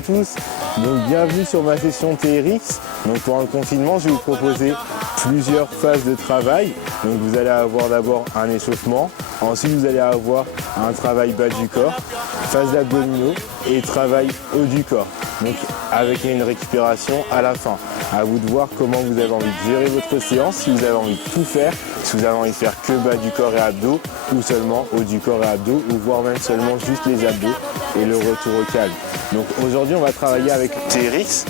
à tous, donc bienvenue sur ma session TRX. Donc pendant le confinement, je vais vous proposer plusieurs phases de travail. Donc vous allez avoir d'abord un échauffement, ensuite vous allez avoir un travail bas du corps, phase d'abdominaux et travail haut du corps. Donc avec une récupération à la fin. À vous de voir comment vous avez envie de gérer votre séance, si vous avez envie de tout faire, si vous avez envie de faire que bas du corps et abdos, ou seulement haut du corps et abdos, ou voire même seulement juste les abdos et le retour au calme. Donc aujourd'hui on va travailler avec TRX.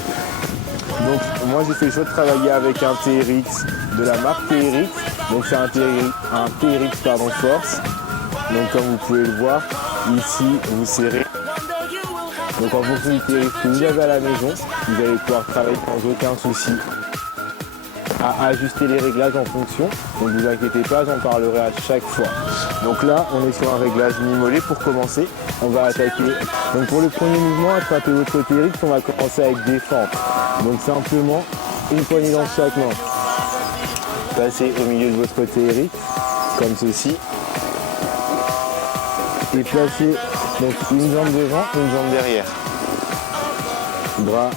Donc moi j'ai fait le choix de travailler avec un TRX de la marque TRX. Donc c'est un TRX Force. Donc comme vous pouvez le voir, ici vous serrez. Donc en fonction du TRX que vous avez à la maison, vous allez pouvoir travailler sans aucun souci à ajuster les réglages en fonction. Donc ne vous inquiétez pas, j'en parlerai à chaque fois. Donc là, on est sur un réglage mi-mollet. Pour commencer, on va attaquer. Donc pour le premier mouvement, attraper votre TRX, on va commencer avec des fentes. Donc simplement, une poignée dans chaque main. Passez au milieu de votre TRX, comme ceci. Et placez donc une jambe devant, une jambe derrière. Bras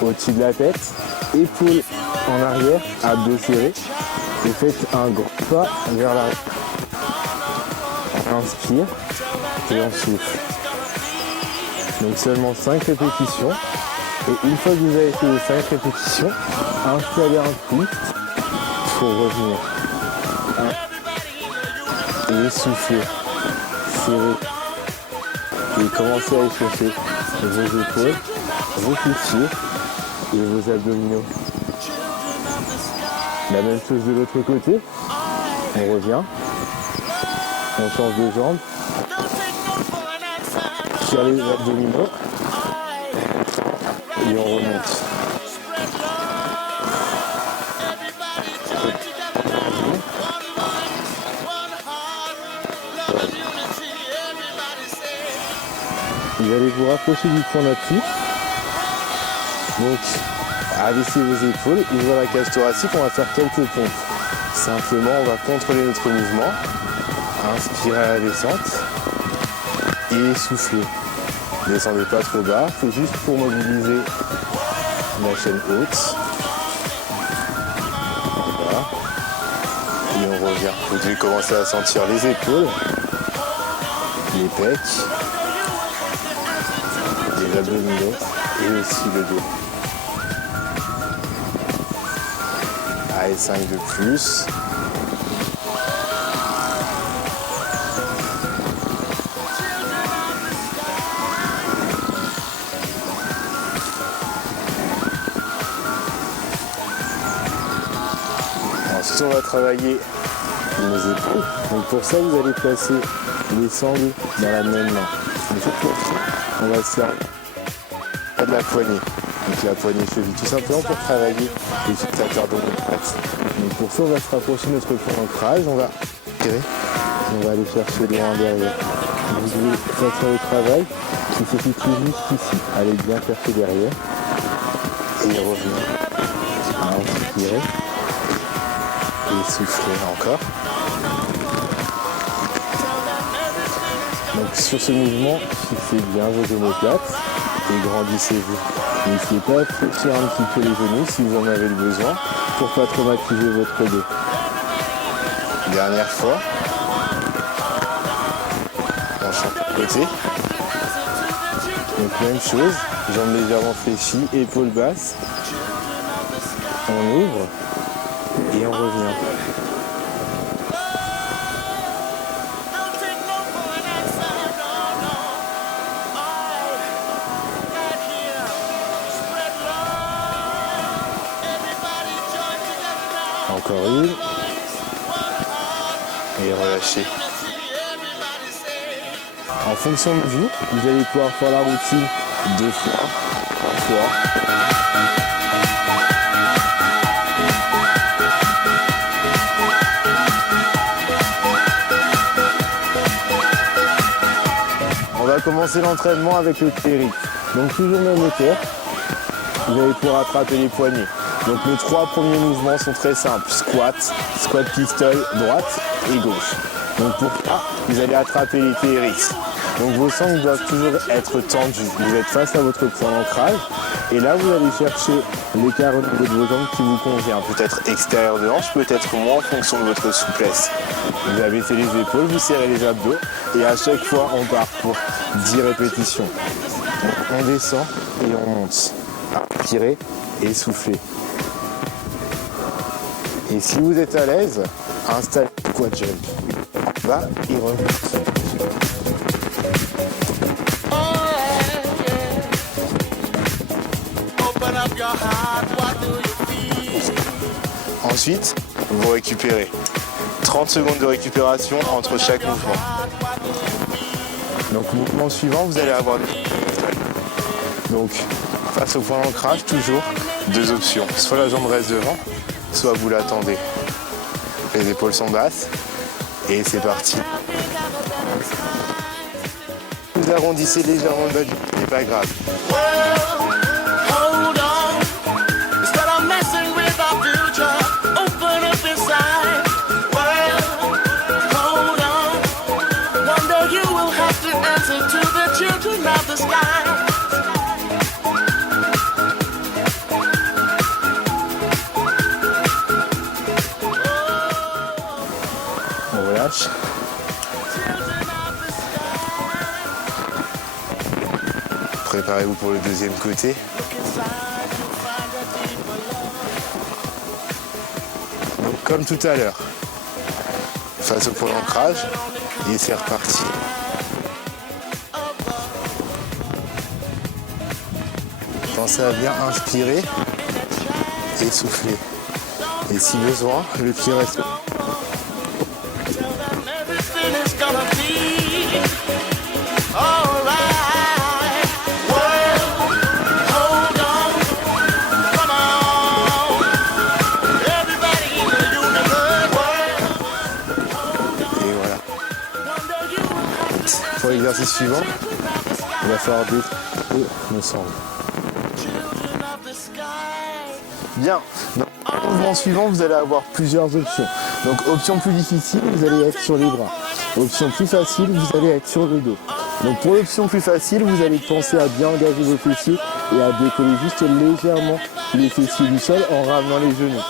au-dessus de la tête, épaules en arrière, abdos serrés. Et faites un grand pas vers l'arrière. On inspire et on souffle. Donc seulement 5 répétitions. Et une fois que vous avez fait les 5 répétitions, installez un twist pour revenir. Et soufflez. Serrez. Et commencez à échauffer vos épaules, vos fessiers et vos abdominaux. La même chose de l'autre côté. On revient. On change de jambe. Tire les abdominaux. Et on remonte. Vous allez vous rapprocher du point d'appui. Donc, abaissez vos épaules, ouvrez la cage thoracique, on va faire quelques pompes. Simplement, on va contrôler notre mouvement. Inspirez à la descente et soufflez. Descendez pas trop bas, c'est juste pour mobiliser la chaîne haute. Voilà. Et on revient. Vous devez commencer à sentir les épaules, les pecs, les abdominaux et aussi le dos. Allez, 5 de plus. Ensuite, on va travailler nos épaules. Donc pour ça, vous allez placer les sangles dans la même main. On va se servir de la poignée. Donc la poignée cheville, tout simplement pour travailler les fixateurs de notre patte. Donc pour ça, on va se rapprocher de notre point d'ancrage. On va tirer. On va aller chercher loin derrière. Vous devez sentir le travail qui se situe juste ici. Allez bien chercher derrière. Et revenir. Inspirer. Et souffler encore. Donc sur ce mouvement, fixez bien vos omoplates et grandissez-vous. N'essayez pas de fléchir un petit peu les genoux si vous en avez le besoin pour ne pas traumatiser votre dos. Dernière fois. On change de côté. Donc même chose, jambes légèrement fléchies, épaules basses. On ouvre et on revient. Encore une. Et relâchez. En fonction de vous, vous allez pouvoir faire la routine 2 fois, 3 fois. On va commencer l'entraînement avec le TRX. Donc toujours même hauteur. Vous allez pouvoir attraper les poignets. Donc les 3 premiers mouvements sont très simples. Squat, squat pistol, droite et gauche. Donc pour ça, vous allez attraper les TRX. Donc vos sangles doivent toujours être tendues. Vous êtes face à votre point d'ancrage et là vous allez chercher l'écart au niveau de vos jambes qui vous convient. Peut-être extérieur de hanche, peut-être moins en fonction de votre souplesse. Vous abaissez les épaules, vous serrez les abdos et à chaque fois on part pour 10 répétitions. Donc on descend et on monte. Inspirez et soufflez. Et si vous êtes à l'aise, installez le quad jump. Va et remonte. Ensuite, vous récupérez. 30 secondes de récupération entre chaque mouvement. Donc, mouvement suivant, vous allez avoir des... Donc, face au point d'ancrage, toujours deux options. Soit la jambe reste devant, soit vous l'attendez. Les épaules sont basses et c'est parti. Vous arrondissez légèrement le bas du pied, c'est pas grave. On relâche. Préparez-vous pour le deuxième côté. Donc, comme tout à l'heure, face au point d'ancrage, et c'est reparti. Pensez à bien inspirer et souffler. Et si besoin, le pied reste. Pour l'exercice suivant, il va falloir détendre nos sangles. Bien, dans le mouvement suivant, vous allez avoir plusieurs options. Donc option plus difficile, vous allez être sur les bras. Option plus facile, vous allez être sur le dos. Donc pour l'option plus facile, vous allez penser à bien engager vos fessiers et à décoller juste légèrement les fessiers du sol en ramenant les genoux.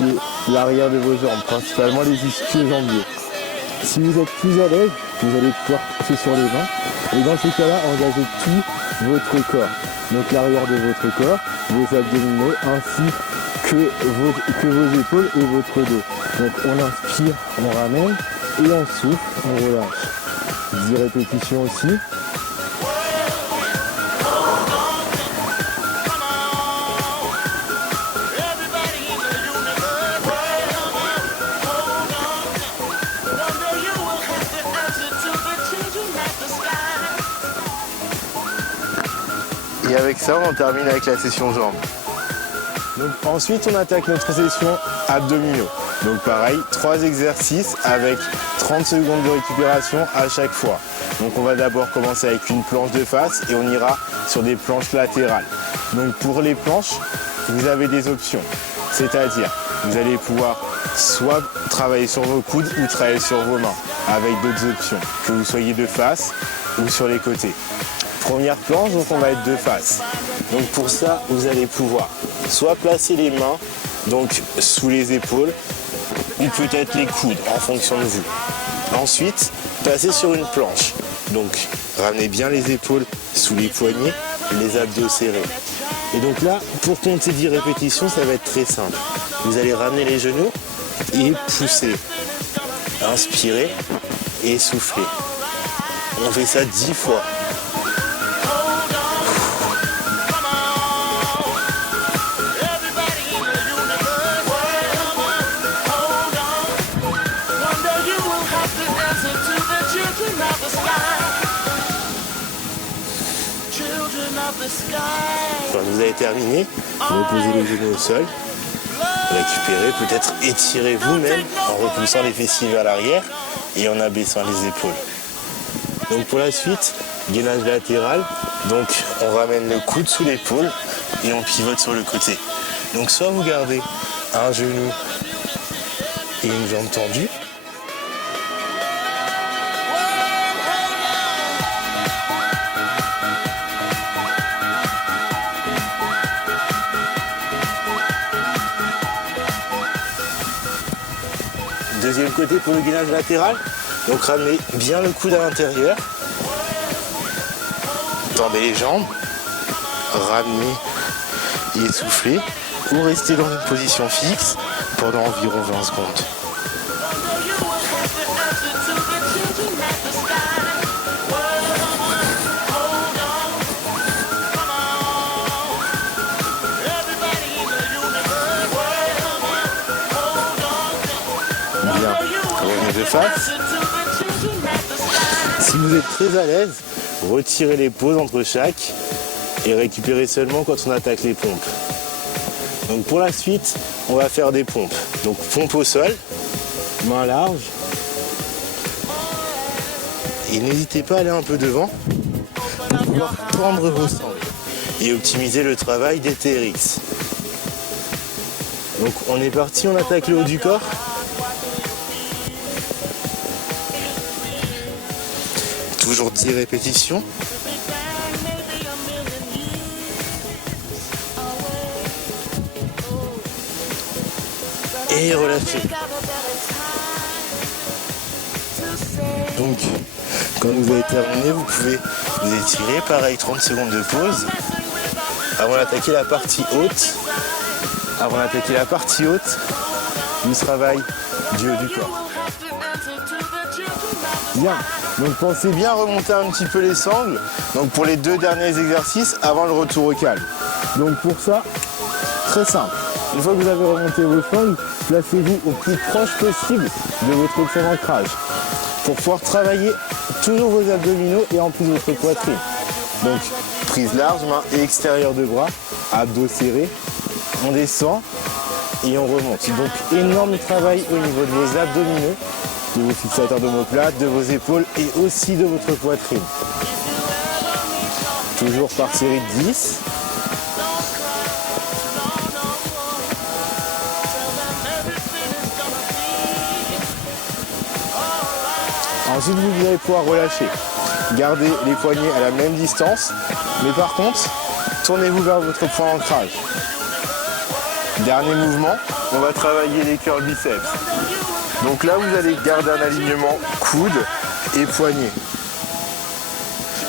Et l'arrière de vos jambes, principalement les ischio-jambiers. Si vous êtes plus à l'aise, vous allez pouvoir passer sur les mains et dans ces cas-là, engagez tout votre corps. Donc l'arrière de votre corps, vos abdominaux ainsi que vos épaules et votre dos. Donc on inspire, on ramène et on souffle, on relâche. 10 répétitions aussi. Et avec ça, on termine avec la session jambes. Donc ensuite, on attaque notre session abdominaux. Donc pareil, 3 exercices avec 30 secondes de récupération à chaque fois. Donc on va d'abord commencer avec une planche de face et on ira sur des planches latérales. Donc pour les planches, vous avez des options. C'est-à-dire, vous allez pouvoir soit travailler sur vos coudes ou travailler sur vos mains avec d'autres options, que vous soyez de face ou sur les côtés. Première planche, donc on va être de face. Donc pour ça, vous allez pouvoir soit placer les mains donc sous les épaules ou peut-être les coudes en fonction de vous. Ensuite, passer sur une planche. Donc ramenez bien les épaules sous les poignets, les abdos serrés. Et donc là, pour compter 10 répétitions, ça va être très simple. Vous allez ramener les genoux et pousser. Inspirez et soufflez. On fait ça 10 fois. Quand vous avez terminé, reposez les genoux au sol, récupérez, peut-être étirez vous-même en repoussant les fessiers vers l'arrière et en abaissant les épaules. Donc pour la suite, gainage latéral, donc on ramène le coude sous l'épaule et on pivote sur le côté. Donc soit vous gardez un genou et une jambe tendue, Deuxième côté pour le gainage latéral. Donc ramenez bien le coude à l'intérieur. Tendez les jambes. Ramenez et soufflez. Ou restez dans une position fixe pendant environ 20 secondes. Bien, revenez de face. Si vous êtes très à l'aise, retirez les pauses entre chaque et récupérez seulement quand on attaque les pompes. Donc pour la suite, on va faire des pompes. Donc pompe au sol, main large. Et n'hésitez pas à aller un peu devant pour pouvoir tendre vos sangles et optimiser le travail des TRX. Donc on est parti, on attaque le haut du corps. Toujours 10 répétitions. Et relâchez. Donc, quand vous avez terminé, vous pouvez vous étirer. Pareil, 30 secondes de pause. Avant d'attaquer la partie haute. Du travail du haut du corps. Bien. Donc pensez bien à remonter un petit peu les sangles. Donc pour les 2 derniers exercices avant le retour au calme. Donc pour ça, très simple. Une fois que vous avez remonté vos sangles, placez-vous au plus proche possible de votre point d'ancrage pour pouvoir travailler toujours vos abdominaux et en plus votre poitrine. Donc prise large, main et extérieur de bras, abdos serrés, on descend et on remonte. Donc énorme travail au niveau de vos abdominaux, de vos fixateurs d'omoplate, de vos épaules et aussi de votre poitrine. Toujours par série de 10. Ensuite, vous allez pouvoir relâcher. Gardez les poignets à la même distance, mais par contre, tournez-vous vers votre point d'ancrage. Dernier mouvement, on va travailler les curls biceps. Donc là, vous allez garder un alignement coude et poignet.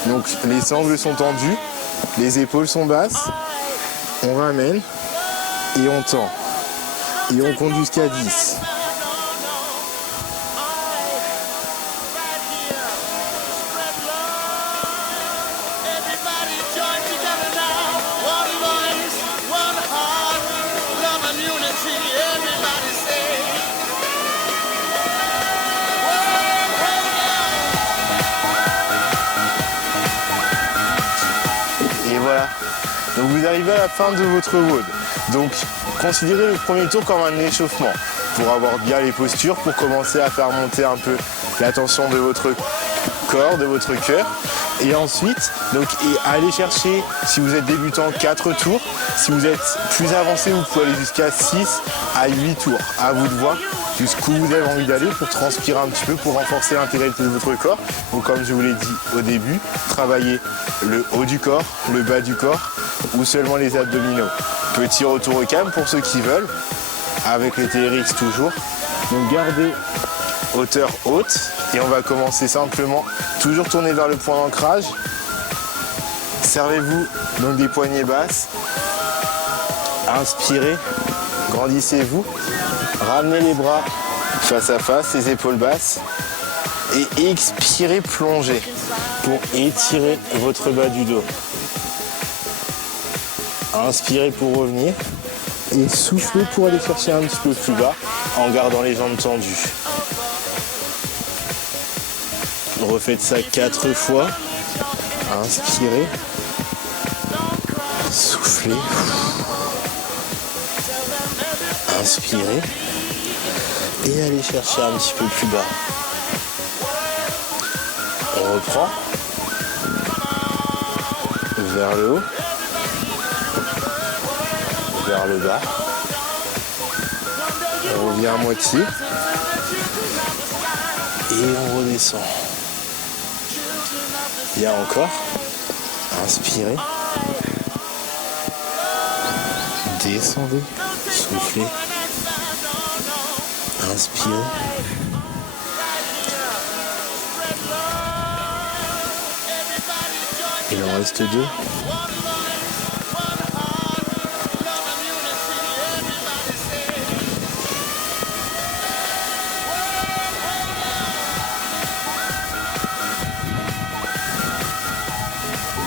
Donc les sangles sont tendues, les épaules sont basses, on ramène et on tend. Et on compte jusqu'à 10. Donc vous arrivez à la fin de votre WOD. Donc considérez le premier tour comme un échauffement pour avoir bien les postures, pour commencer à faire monter un peu la tension de votre corps, de votre cœur. Et ensuite, allez chercher, si vous êtes débutant, 4 tours. Si vous êtes plus avancé, vous pouvez aller jusqu'à 6 à 8 tours. À vous de voir jusqu'où vous avez envie d'aller pour transpirer un petit peu, pour renforcer l'intégralité de votre corps. Donc comme je vous l'ai dit au début, travaillez le haut du corps, le bas du corps ou seulement les abdominaux. Petit retour au calme pour ceux qui veulent, avec les TRX toujours. Donc gardez hauteur haute et on va commencer simplement, toujours tourner vers le point d'ancrage. Servez-vous donc des poignées basses. Inspirez, grandissez-vous, ramenez les bras face à face, les épaules basses et expirez, plongez pour étirer votre bas du dos. Inspirez pour revenir et soufflez pour aller chercher un petit peu plus bas en gardant les jambes tendues. Refaites ça 4 fois. Inspirez, soufflez, inspirez et allez chercher un petit peu plus bas. On reprend vers le haut, vers le bas. On revient à moitié et on redescend. Bien encore. Inspirez. Descendez. Soufflez. Inspirez. Il en reste 2.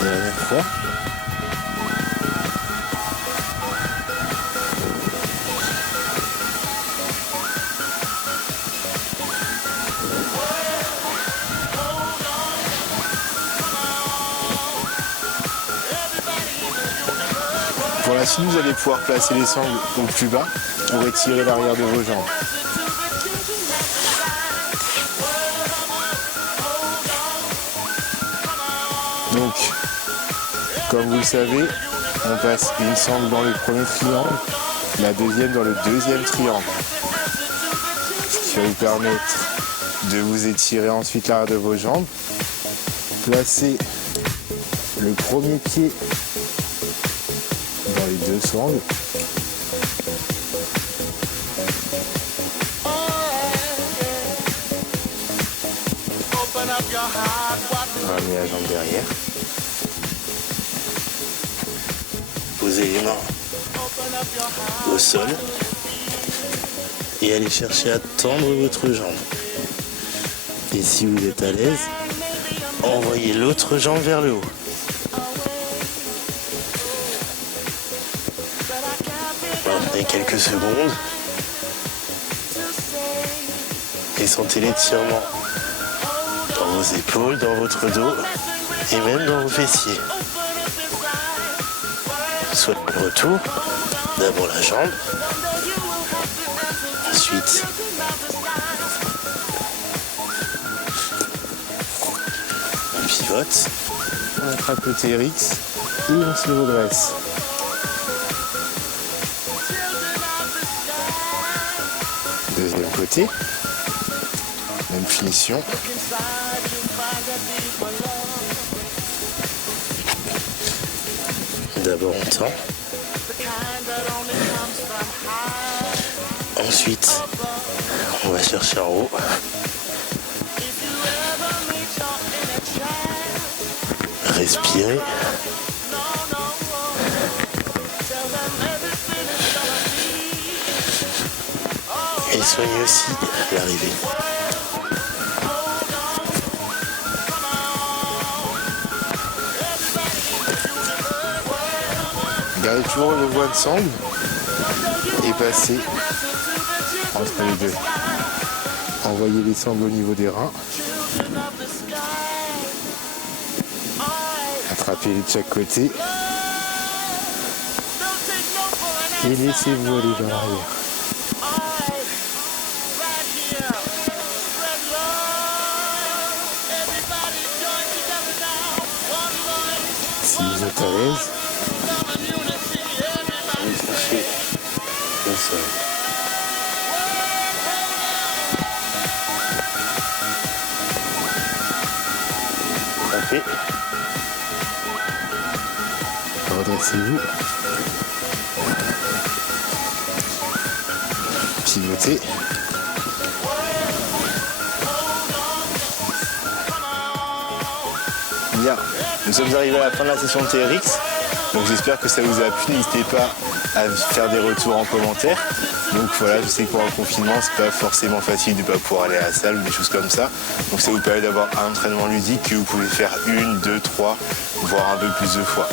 Dernière fois. Pour la suite, vous allez pouvoir placer les sangles au plus bas pour étirer l'arrière de vos jambes. Donc, comme vous le savez, on passe une sangle dans le premier triangle, la deuxième dans le deuxième triangle. Ce qui va vous permettre de vous étirer ensuite l'arrière de vos jambes. Placez le premier pied dans les deux sangles. Ramenez la jambe derrière. Posez les mains au sol et allez chercher à tendre votre jambe. Et si vous êtes à l'aise, envoyez l'autre jambe vers le haut. Maintenez quelques secondes et sentez l'étirement dans vos épaules, dans votre dos et même dans vos fessiers. Soit le retour, d'abord la jambe, ensuite on pivote, On attrape le TRX et on se redresse. Deuxième côté, même finition. d'abord on tend, ensuite on va chercher en haut, respirer, et soigner aussi l'arrivée. Gardez toujours le voie de sangle et passez entre les deux. Envoyez les sangles au niveau des reins. Attrapez-les de chaque côté. Et laissez-vous aller vers l'arrière. Si vous êtes à l'aise, Allez chercher le sol. Frappez. redressez-vous. Pivotez. Bien, nous sommes arrivés à la fin de la session de TRX. Donc j'espère que ça vous a plu. N'hésitez pas à faire des retours en commentaire. Donc voilà, je sais que pendant le confinement, c'est pas forcément facile de ne pas pouvoir aller à la salle ou des choses comme ça. Donc ça vous permet d'avoir un entraînement ludique que vous pouvez faire 1, 2, 3, voire un peu plus de fois.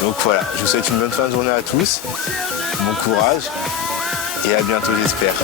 Donc voilà, je vous souhaite une bonne fin de journée à tous. Bon courage et à bientôt j'espère.